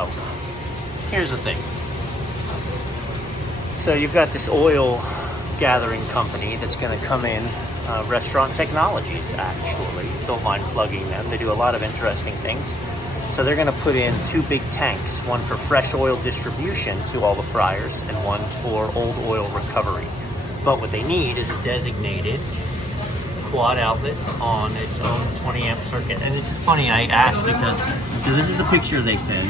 Oh, here's the thing. So you've got this oil gathering company that's going to come in, Restaurant Technologies, actually. Don't mind plugging them. They do a lot of interesting things. So they're going to put in 2 big tanks, one for fresh oil distribution to all the fryers and one for old oil recovery. But what they need is a designated quad outlet on its own 20 amp circuit. And this is funny, I asked because, so this is the picture they send,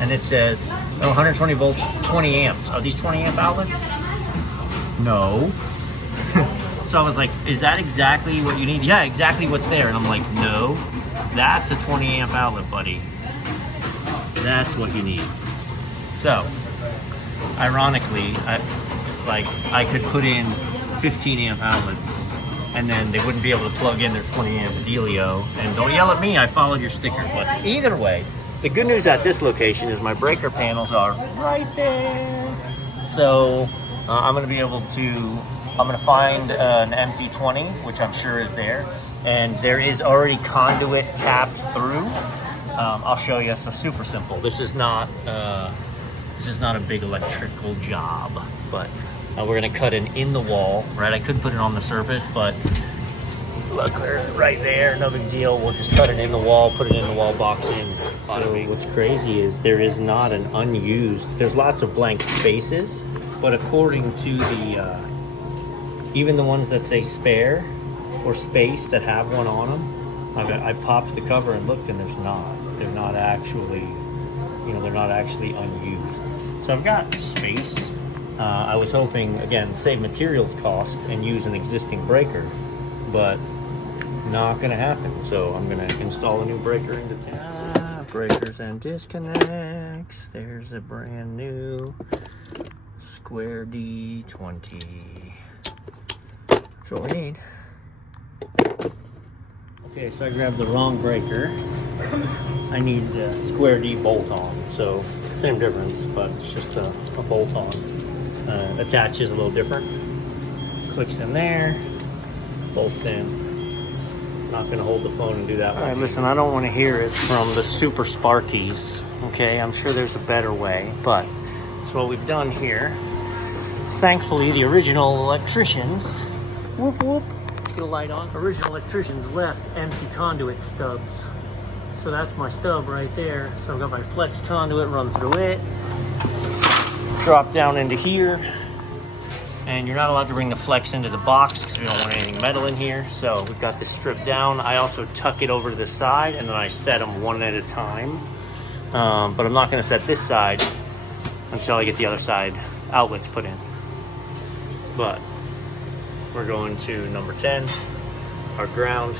and it says, oh, 120 volts, 20 amps. Are these 20 amp outlets? No. So I was like, is that exactly what you need? Yeah, exactly what's there. And I'm like, no, that's a 20 amp outlet, buddy. That's what you need. So, ironically, I could put in 15 amp outlets and then they wouldn't be able to plug in their 20 amp dealio. And don't yell at me, I followed your sticker. But either way, the good news at this location is my breaker panels are right there. So I'm gonna be able to, I'm gonna find an empty 20, which I'm sure is there. And there is already conduit tapped through. I'll show you, so super simple. This is not a big electrical job, but we're gonna cut it in the wall, right? I could put it on the surface, but look, right there, no big deal. We'll just cut it in the wall, put it in the wall, box in. So what's crazy is there is not an unused, there's lots of blank spaces, but according to the, even the ones that say spare or space that have one on them, I popped the cover and looked and there's not. They're not actually, they're not actually unused. So I've got space. I was hoping, again, save materials cost and use an existing breaker, but not gonna happen. So I'm gonna install a new breaker into town. Breakers and disconnects. There's a brand new Square D20. That's what we need. Okay, so I grabbed the wrong breaker. I need a Square D bolt-on, so same difference, but it's just a bolt-on. Attaches a little different. Clicks in there, bolts in. Not gonna hold the phone and do that. All right, listen, I don't want to hear it from the super Sparkies, okay? I'm sure there's a better way, but so what we've done here, thankfully the original electricians, whoop whoop, let's get a light on. Original electricians left empty conduit stubs. So that's my stub right there. So I've got my flex conduit run through it, drop down into here, and you're not allowed to bring the flex into the box because we don't want anything metal in here. So we've got this stripped down. I also tuck it over to the side and then I set them one at a time. But I'm not gonna set this side until I get the other side outlets put in. But we're going to number 10, our ground,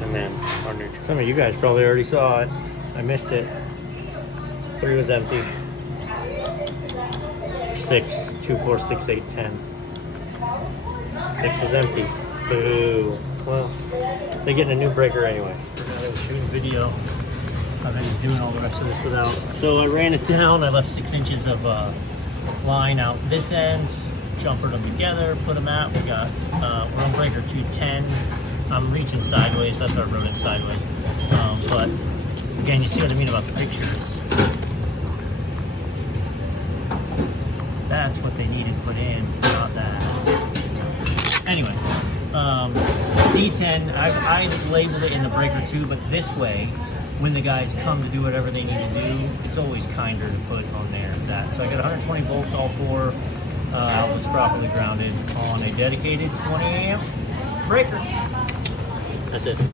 and then our neutral. Some of you guys probably already saw it. I missed it. 3 was empty. 6, 2, 4, 6, 8, 10. 6 was empty. Boo. Well, they're getting a new breaker anyway. I was shooting video. I've been doing all the rest of this without. So I ran it down. I left 6 inches of line out this end. Jumpered them together, put them out. We got, we're on breaker 210. I'm reaching sideways. That's our wrote it sideways. But again, you see what I mean about the pictures. That's what they needed put in, not that. Anyway, D10, I've labeled it in the breaker too, but this way, when the guys come to do whatever they need to do, it's always kinder to put on there that. So I got 120 volts, all 4 outlets properly grounded on a dedicated 20 amp breaker. That's it.